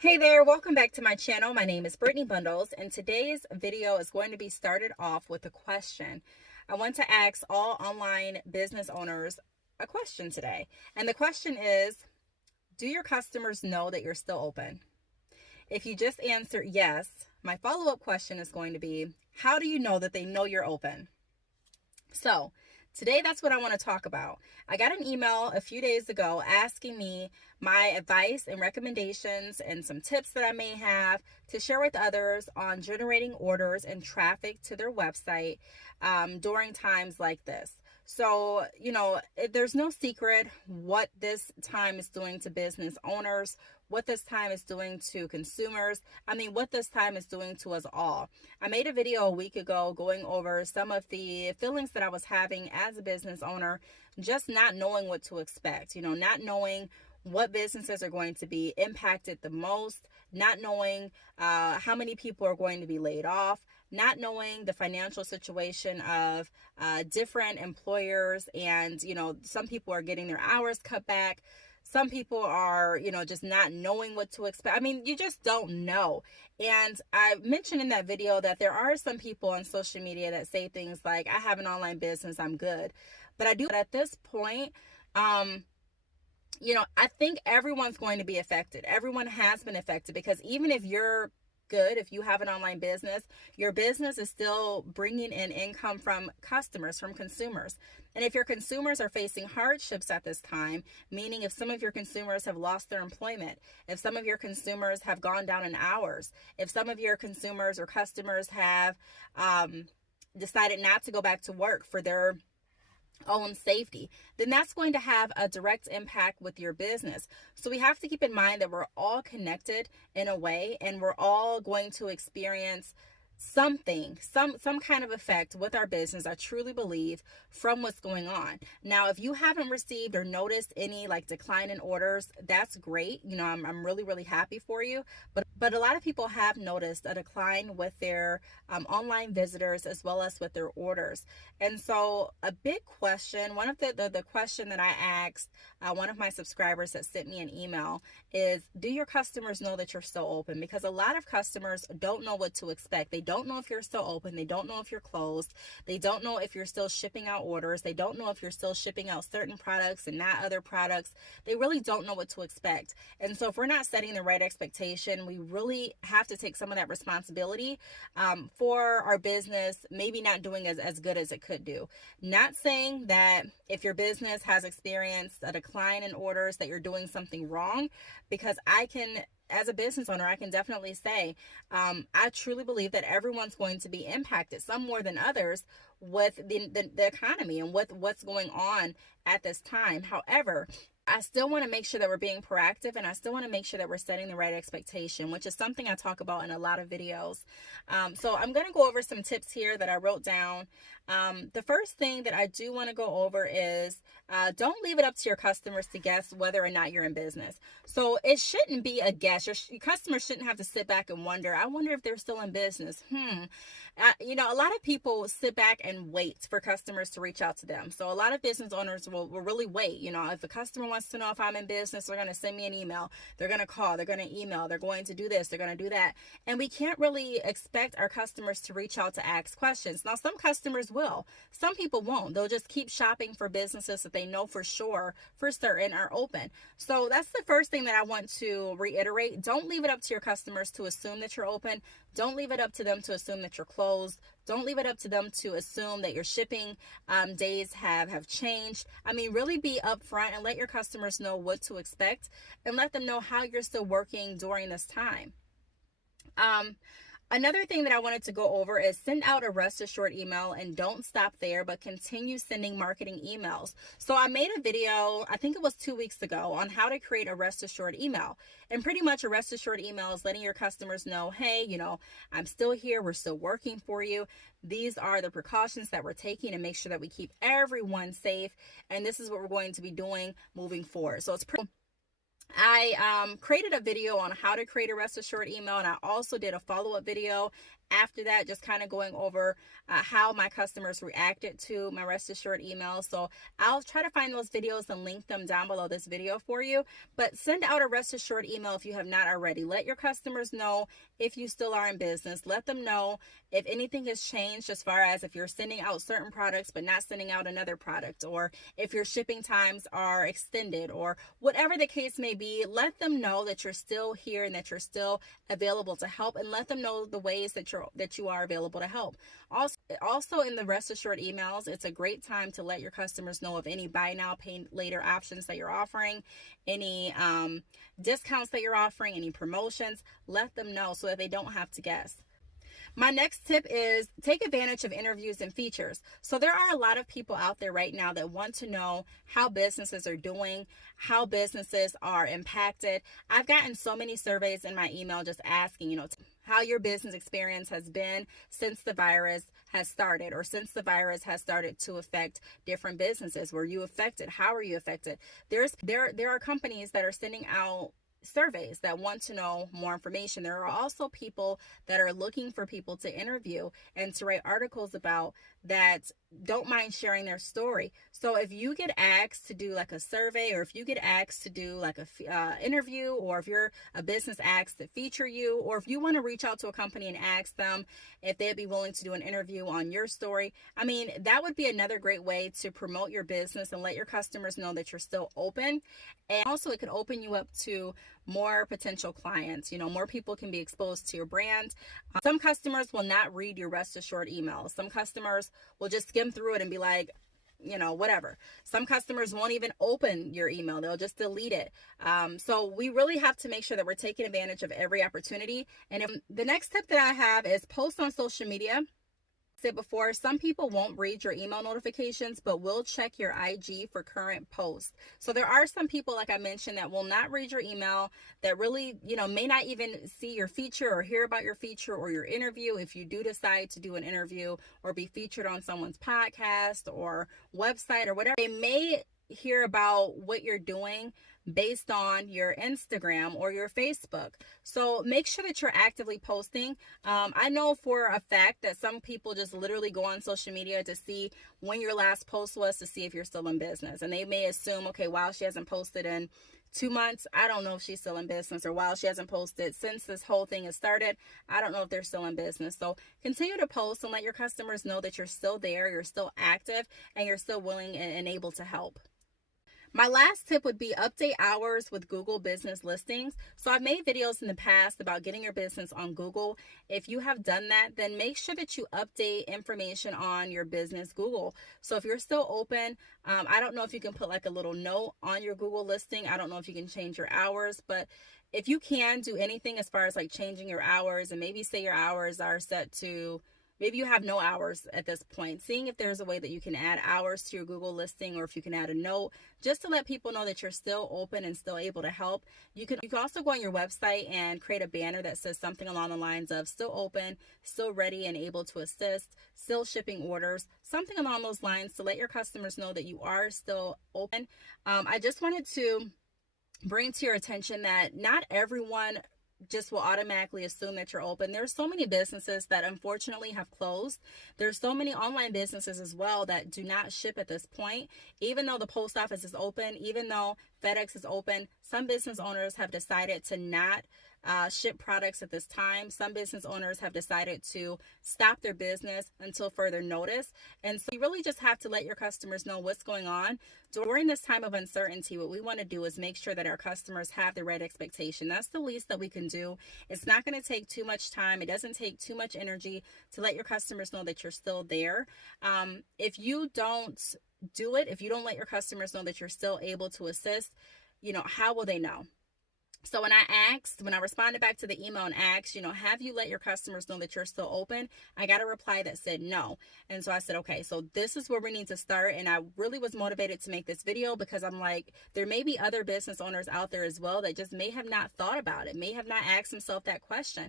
Hey there, welcome back to my channel. My name is Brittney Bundles, and today's video is going to be started off with a question. I want to ask all online business owners a question today. And the question is, do your customers know that you're still open? If you just answered yes, my follow-up question is going to be, how do you know that they know you're open? So today, that's what I want to talk about. I got an email a few days ago asking me my advice and recommendations and some tips that I may have to share with others on generating orders and traffic to their website during times like this. So, there's no secret what this time is doing to business owners, what this time is doing to consumers. What this time is doing to us all. I made a video a week ago going over some of the feelings that I was having as a business owner, just not knowing what to expect, not knowing what businesses are going to be impacted the most, not knowing how many people are going to be laid off, not knowing the financial situation of different employers. And, some people are getting their hours cut back. Some people are, just not knowing what to expect. You just don't know. And I mentioned in that video that there are some people on social media that say things like, I have an online business, I'm good. But at this point, I think everyone's going to be affected. Everyone has been affected, because even if you're good, if you have an online business, your business is still bringing in income from customers, from consumers. And if your consumers are facing hardships at this time, meaning if some of your consumers have lost their employment, if some of your consumers have gone down in hours, if some of your consumers or customers have decided not to go back to work for their own safety, then that's going to have a direct impact with your business. So we have to keep in mind that we're all connected in a way, and we're all going to experience something, some kind of effect with our business, I truly believe, from what's going on. Now, if you haven't received or noticed any decline in orders, that's great. I'm really, really happy for you. But a lot of people have noticed a decline with their online visitors as well as with their orders. And so a big question, one of the question that I asked one of my subscribers that sent me an email is, do your customers know that you're still open? Because a lot of customers don't know what to expect. They don't know if you're still open. They don't know if you're closed. They don't know if you're still shipping out orders. They don't know if you're still shipping out certain products and not other products. They really don't know what to expect. And so if we're not setting the right expectation, we really have to take some of that responsibility for our business maybe not doing as good as it could do. Not saying that if your business has experienced a decline in orders that you're doing something wrong, because as a business owner, I can definitely say I truly believe that everyone's going to be impacted, some more than others, with the economy and with what's going on at this time. However, I still want to make sure that we're being proactive, and I still want to make sure that we're setting the right expectation, which is something I talk about in a lot of videos. So I'm going to go over some tips here that I wrote down. The first thing that I do want to go over is don't leave it up to your customers to guess whether or not you're in business. So it shouldn't be a guess. Your customers shouldn't have to sit back and wonder, I wonder if they're still in business. A lot of people sit back and wait for customers to reach out to them. So a lot of business owners will really wait. If a customer wants to know if I'm in business, they're going to send me an email. They're going to call. They're going to email. They're going to do this. They're going to do that. And we can't really expect our customers to reach out to ask questions. Now, some customers will. Some people won't. They'll just keep shopping for businesses that they know for sure, for certain, are open. So that's the first thing that I want to reiterate. Don't leave it up to your customers to assume that you're open. Don't leave it up to them to assume that you're closed. Don't leave it up to them to assume that your shipping days have changed. Really be upfront and let your customers know what to expect, and let them know how you're still working during this time. Another thing that I wanted to go over is send out a rest assured email, and don't stop there, but continue sending marketing emails. So I made a video, I think it was 2 weeks ago, on how to create a rest assured email. And pretty much a rest assured email is letting your customers know, hey, I'm still here. We're still working for you. These are the precautions that we're taking to make sure that we keep everyone safe. And this is what we're going to be doing moving forward. So it's pretty. I created a video on how to create a rest assured email, and I also did a follow-up video After that, just kind of going over how my customers reacted to my Rest Assured email. So I'll try to find those videos and link them down below this video for you. But send out a Rest Assured email if you have not already. Let your customers know if you still are in business. Let them know if anything has changed, as far as if you're sending out certain products but not sending out another product, or if your shipping times are extended, or whatever the case may be. Let them know that you're still here and that you're still available to help, and let them know the ways that you are available to help. Also in the Rest Assured emails, it's a great time to let your customers know of any buy now, pay later options that you're offering, any discounts that you're offering, any promotions. Let them know so that they don't have to guess. My next tip is take advantage of interviews and features. So there are a lot of people out there right now that want to know how businesses are doing, how businesses are impacted. I've gotten so many surveys in my email just asking, how your business experience has been since the virus has started, or since the virus has started to affect different businesses. Were you affected? How are you affected? There are companies that are sending out surveys that want to know more information. There are also people that are looking for people to interview and to write articles about, that don't mind sharing their story. So if you get asked to do like a survey, or if you get asked to do like a interview, or if you're a business asked to feature you, or if you want to reach out to a company and ask them if they'd be willing to do an interview on your story, I mean, that would be another great way to promote your business and let your customers know that you're still open. And also it could open you up to more potential clients. More people can be exposed to your brand. Some customers will not read your Rest Assured emails. Some customers will just skim through it and be like, whatever. Some customers won't even open your email. They'll just delete it. So we really have to make sure that we're taking advantage of every opportunity. And the next tip that I have is post on social media. Said before, some people won't read your email notifications, but will check your IG for current posts. So there are some people, like I mentioned, that will not read your email, that really, may not even see your feature or hear about your feature or your interview. If you do decide to do an interview or be featured on someone's podcast or website or whatever, they may hear about what you're doing based on your Instagram or your Facebook. So make sure that you're actively posting. I know for a fact that some people just literally go on social media to see when your last post was, to see if you're still in business. And they may assume, okay, wow, she hasn't posted in 2 months, I don't know if she's still in business. Or while she hasn't posted since this whole thing has started, I don't know if they're still in business. So continue to post and let your customers know that you're still there, you're still active, and you're still willing and able to help. My last tip would be update hours with Google business listings. So I've made videos in the past about getting your business on Google. If you have done that, then make sure that you update information on your business Google. So if you're still open, I don't know if you can put like a little note on your Google listing. I don't know if you can change your hours, but if you can do anything as far as like changing your hours, and maybe say your hours are set to, maybe you have no hours at this point, seeing if there's a way that you can add hours to your Google listing, or if you can add a note just to let people know that you're still open and still able to help. You can also go on your website and create a banner that says something along the lines of still open, still ready and able to assist, still shipping orders, something along those lines to let your customers know that you are still open. I just wanted to bring to your attention that not everyone just will automatically assume that you're open. There's so many businesses that unfortunately have closed. There's so many online businesses as well that do not ship at this point. Even though the post office is open, even though FedEx is open, some business owners have decided to not ship products at this time. Some business owners have decided to stop their business until further notice. And so you really just have to let your customers know what's going on. During this time of uncertainty, what we want to do is make sure that our customers have the right expectation. That's the least that we can do. It's not going to take too much time. It doesn't take too much energy to let your customers know that you're still there. If you don't do it, if you don't let your customers know that you're still able to assist, how will they know? So when I responded back to the email and asked, have you let your customers know that you're still open? I got a reply that said no. And so I said, okay, so this is where we need to start. And I really was motivated to make this video because I'm like, there may be other business owners out there as well that just may have not thought about it, may have not asked themselves that question.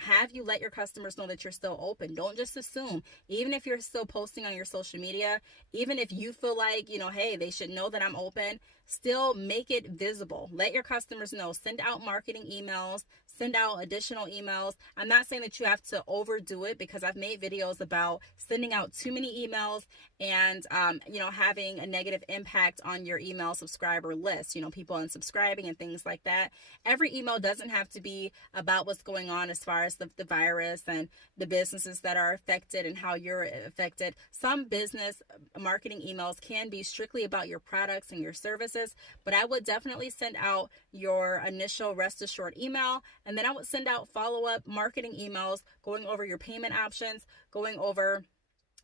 Have you let your customers know that you're still open? Don't just assume, even if you're still posting on your social media, even if you feel like, hey, they should know that I'm open, still make it visible. Let your customers know. Send out marketing emails, send out additional emails. I'm not saying that you have to overdo it, because I've made videos about sending out too many emails and, having a negative impact on your email subscriber list, people unsubscribing and things like that. Every email doesn't have to be about what's going on as far as the virus and the businesses that are affected and how you're affected. Some business marketing emails can be strictly about your products and your services, but I would definitely send out your initial rest assured email, and then I would send out follow-up marketing emails going over your payment options, going over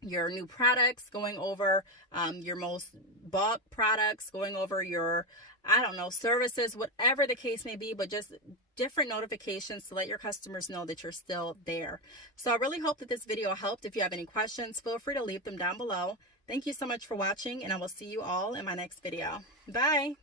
your new products, going over your most bought products, going over your, services, whatever the case may be, but just different notifications to let your customers know that you're still there. So I really hope that this video helped. If you have any questions, feel free to leave them down below. Thank you so much for watching, and I will see you all in my next video. Bye.